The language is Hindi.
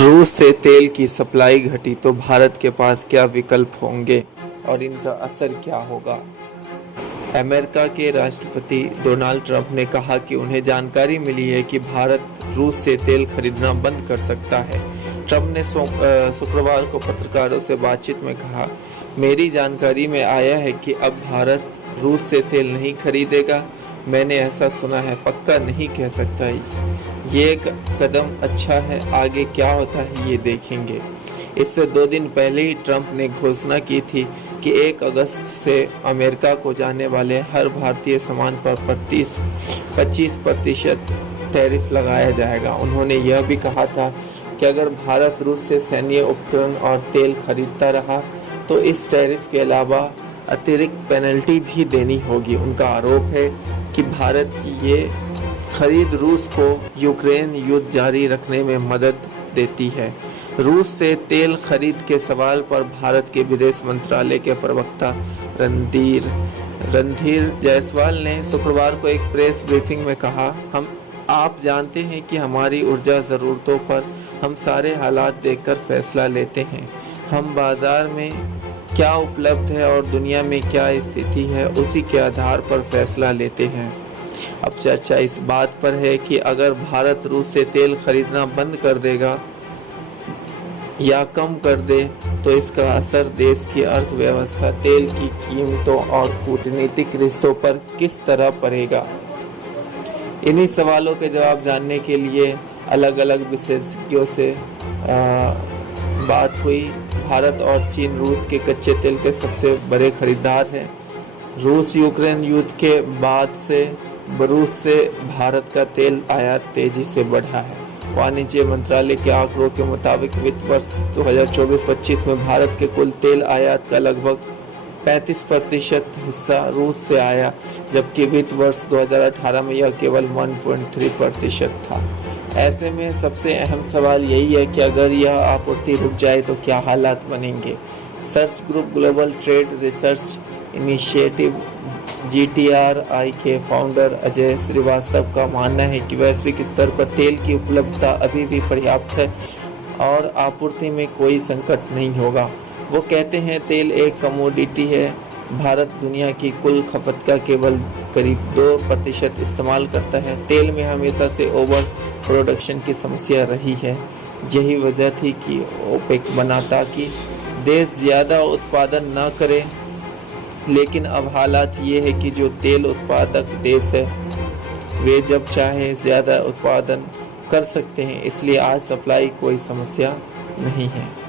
रूस से तेल की सप्लाई घटी तो भारत के पास क्या विकल्प होंगे और इनका असर क्या होगा? अमेरिका के राष्ट्रपति डोनाल्ड ट्रंप ने कहा कि उन्हें जानकारी मिली है कि भारत रूस से तेल खरीदना बंद कर सकता है। ट्रंप ने शुक्रवार को पत्रकारों से बातचीत में कहा, मेरी जानकारी में आया है कि अब भारत रूस से तेल नहीं खरीदेगा। मैंने ऐसा सुना है, पक्का नहीं कह सकता। ये एक कदम अच्छा है, आगे क्या होता है ये देखेंगे। इससे 2 दिन पहले ही ट्रंप ने घोषणा की थी कि 1 अगस्त से अमेरिका को जाने वाले हर भारतीय सामान पर 25% टैरिफ लगाया जाएगा। उन्होंने यह भी कहा था कि अगर भारत रूस से सैन्य उपकरण और तेल खरीदता रहा तो इस टैरिफ के अलावा अतिरिक्त पेनल्टी भी देनी होगी। उनका आरोप है कि भारत की ये खरीद रूस को यूक्रेन युद्ध जारी रखने में मदद देती है। रूस से तेल खरीद के सवाल पर भारत के विदेश मंत्रालय के प्रवक्ता रणधीर जायसवाल ने शुक्रवार को एक प्रेस ब्रीफिंग में कहा, आप जानते हैं कि हमारी ऊर्जा ज़रूरतों पर हम सारे हालात देखकर फैसला लेते हैं। हम बाजार में क्या उपलब्ध है और दुनिया में क्या स्थिति है उसी के आधार पर फैसला लेते हैं। अब चर्चा इस बात पर है कि अगर भारत रूस से तेल खरीदना बंद कर देगा या कम कर दे तो इसका असर देश की अर्थव्यवस्था, तेल की कीमतों और कूटनीतिक रिश्तों पर किस तरह पड़ेगा। इन्हीं सवालों के जवाब जानने के लिए अलग अलग विशेषज्ञों से बात हुई। भारत और चीन रूस के कच्चे तेल के सबसे बड़े खरीदार हैं। रूस यूक्रेन युद्ध के बाद से रूस से भारत का तेल आयात तेजी से बढ़ा है। वाणिज्य मंत्रालय के आंकड़ों के मुताबिक वित्त वर्ष 2024-25 में भारत के कुल तेल आयात का लगभग 35% हिस्सा रूस से आया, जबकि वित्त वर्ष 2018 में यह केवल 1.3% था। ऐसे में सबसे अहम सवाल यही है कि अगर यह आपूर्ति रुक जाए तो क्या हालात बनेंगे। Search group global trade research initiative GTRI के फाउंडर अजय श्रीवास्तव का मानना है कि वैश्विक स्तर पर तेल की उपलब्धता अभी भी पर्याप्त है और आपूर्ति में कोई संकट नहीं होगा। वो कहते हैं, तेल एक कमोडिटी है। भारत दुनिया की कुल खपत का केवल करीब 2% इस्तेमाल करता है। तेल में हमेशा से ओवर प्रोडक्शन की समस्या रही है। यही वजह थी कि ओपेक बना ताकि देश ज़्यादा उत्पादन न करे, लेकिन अब हालात ये है कि जो तेल उत्पादक देश है वे जब चाहे ज़्यादा उत्पादन कर सकते हैं, इसलिए आज सप्लाई कोई समस्या नहीं है।